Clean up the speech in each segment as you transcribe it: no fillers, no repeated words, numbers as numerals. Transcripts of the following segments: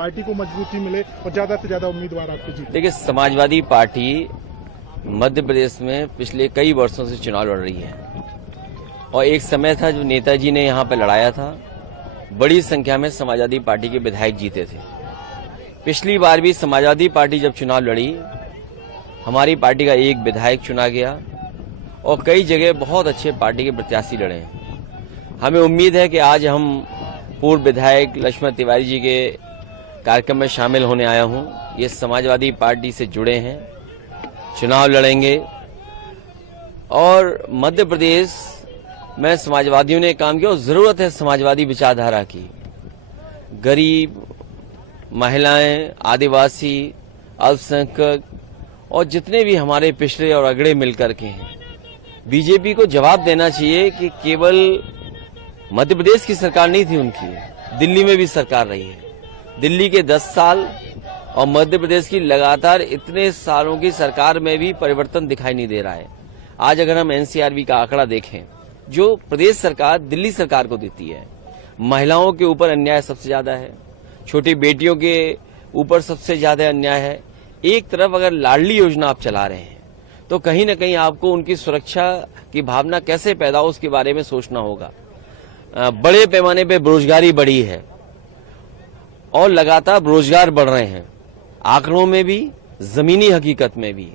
Party को मजबूती मिले और ज्यादा से ज्यादा उम्मीदवार आपको जीते? देखिए, समाजवादी पार्टी मध्य प्रदेश में पिछले कई वर्षों से चुनाव लड़ रही है और एक समय था जो नेताजी ने यहाँ पर लड़ाया था, बड़ी संख्या में समाजवादी पार्टी के विधायक जीते थे। पिछली बार भी समाजवादी पार्टी जब चुनाव लड़ी, हमारी पार्टी का एक विधायक चुना गया और कई जगह बहुत अच्छे पार्टी के प्रत्याशी लड़े हैं। हमें उम्मीद है कि आज हम पूर्व विधायक लक्ष्मण तिवारी जी के कार्यक्रम में शामिल होने आया हूं। ये समाजवादी पार्टी से जुड़े हैं, चुनाव लड़ेंगे और मध्य प्रदेश में समाजवादियों ने काम किया और जरूरत है समाजवादी विचारधारा की। गरीब, महिलाएं, आदिवासी, अल्पसंख्यक और जितने भी हमारे पिछड़े और अगड़े मिलकर के हैं, बीजेपी को जवाब देना चाहिए कि केवल मध्य प्रदेश की सरकार नहीं थी उनकी, दिल्ली में भी सरकार रही है। दिल्ली के 10 साल और मध्य प्रदेश की लगातार इतने सालों की सरकार में भी परिवर्तन दिखाई नहीं दे रहा है। आज अगर हम एनसीआरबी का आंकड़ा देखें, जो प्रदेश सरकार दिल्ली सरकार को देती है, महिलाओं के ऊपर अन्याय सबसे ज्यादा है, छोटी बेटियों के ऊपर सबसे ज्यादा अन्याय है। एक तरफ अगर लाडली योजना आप चला रहे हैं तो कहीं न कहीं आपको उनकी सुरक्षा की भावना कैसे पैदा हो उसके बारे में सोचना होगा। बड़े पैमाने पे बेरोजगारी बढ़ी है और लगातार रोजगार बढ़ रहे हैं, आंकड़ों में भी, जमीनी हकीकत में भी।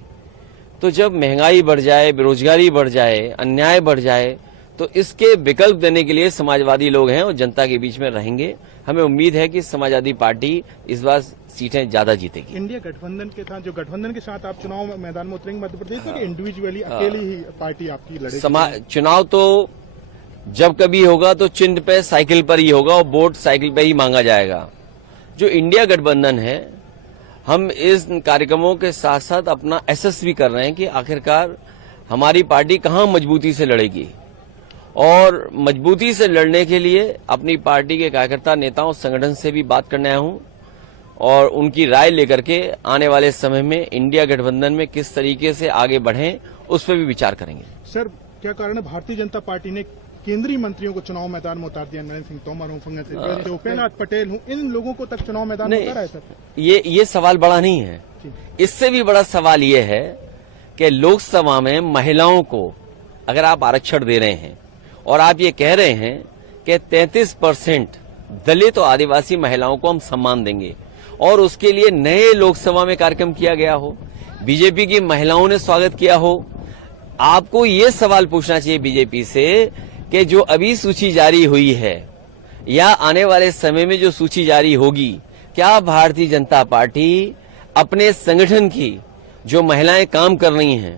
तो जब महंगाई बढ़ जाए, बेरोजगारी बढ़ जाए, अन्याय बढ़ जाए, तो इसके विकल्प देने के लिए समाजवादी लोग हैं और जनता के बीच में रहेंगे। हमें उम्मीद है कि समाजवादी पार्टी इस बार सीटें ज्यादा जीतेगी। इंडिया गठबंधन के साथ, जो गठबंधन के साथ आप चुनाव मैदान में उतरेंगे मध्य प्रदेश में, इंडिविजुअली अकेली ही पार्टी आपकी लड़ेगी? चुनाव तो जब कभी होगा तो चिन्ह पे साइकिल पर ही होगा और वोट साइकिल पे ही मांगा जाएगा। जो इंडिया गठबंधन है, हम इस कार्यक्रमों के साथ साथ अपना एसेस भी कर रहे हैं कि आखिरकार हमारी पार्टी कहां मजबूती से लड़ेगी और मजबूती से लड़ने के लिए अपनी पार्टी के कार्यकर्ता, नेताओं, संगठन से भी बात करने आया हूं और उनकी राय लेकर के आने वाले समय में इंडिया गठबंधन में किस तरीके से आगे बढ़ें उस पर भी विचार करेंगे। सर, क्या कारण है भारतीय जनता पार्टी ने केंद्रीय मंत्रियों को चुनाव मैदान में उतार दिया? नरेंद्र सिंह तोमर हूं, भूपेंद्र पटेल हूं, इन लोगों को तक चुनाव मैदान में उतारा है सर? ये सवाल बड़ा नहीं है। इससे भी बड़ा सवाल ये है कि लोकसभा में महिलाओं को अगर आप आरक्षण दे रहे हैं और आप ये कह रहे हैं कि 33% दलित और आदिवासी महिलाओं को हम सम्मान देंगे और उसके लिए नए लोकसभा में कार्यक्रम किया गया हो, बीजेपी की महिलाओं ने स्वागत किया हो, आपको ये सवाल पूछना चाहिए बीजेपी से कि जो अभी सूची जारी हुई है या आने वाले समय में जो सूची जारी होगी, क्या भारतीय जनता पार्टी अपने संगठन की जो महिलाएं काम कर रही हैं,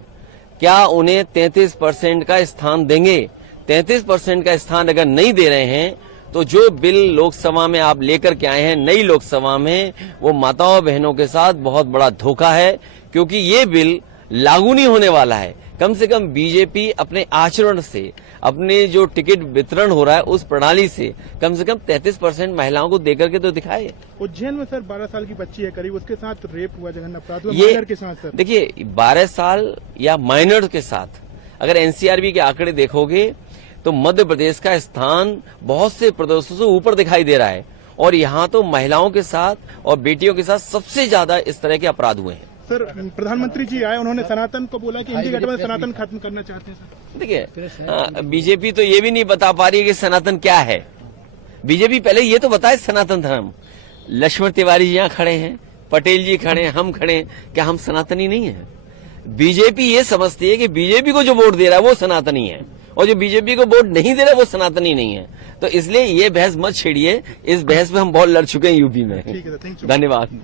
क्या उन्हें 33% का स्थान देंगे? 33% का स्थान अगर नहीं दे रहे हैं तो जो बिल लोकसभा में आप लेकर के आए हैं नई लोकसभा में, वो माताओं बहनों के साथ बहुत बड़ा धोखा है, क्योंकि ये बिल लागू नहीं होने वाला है। कम से कम बीजेपी अपने आचरण से, अपने जो टिकट वितरण हो रहा है उस प्रणाली से कम 33% महिलाओं को देकर के तो दिखाए। उज्जैन में सर 12 साल की बच्ची है करीब, उसके साथ रेप हुआ, जघन्य अपराध हुआ माइनर के साथ। सर देखिए, 12 साल या माइनर के साथ अगर एनसीआरबी के आंकड़े देखोगे तो मध्य प्रदेश का स्थान बहुत से प्रदेशों से ऊपर दिखाई दे रहा है और यहाँ तो महिलाओं के साथ और बेटियों के साथ सबसे ज्यादा इस तरह के अपराध हुए हैं। सर, प्रधानमंत्री जी आए, उन्होंने सनातन को बोला कि इंडिया गठबंधन सनातन खत्म करना चाहते हैं। सर देखिए, बीजेपी तो ये भी नहीं बता पा रही है कि सनातन क्या है। बीजेपी पहले ये तो बताए सनातन धर्म। लक्ष्मण तिवारी जी यहाँ खड़े हैं, पटेल जी खड़े हैं, हम खड़े हैं, क्या हम सनातनी नहीं है? बीजेपी ये समझती है कि बीजेपी को जो वोट दे रहा है वो सनातनी है और जो बीजेपी को वोट नहीं दे रहा है वो सनातनी नहीं है। तो इसलिए ये बहस मत छेड़िए, इस बहस में हम बहुत लड़ चुके हैं यूपी में। ठीक है, धन्यवाद।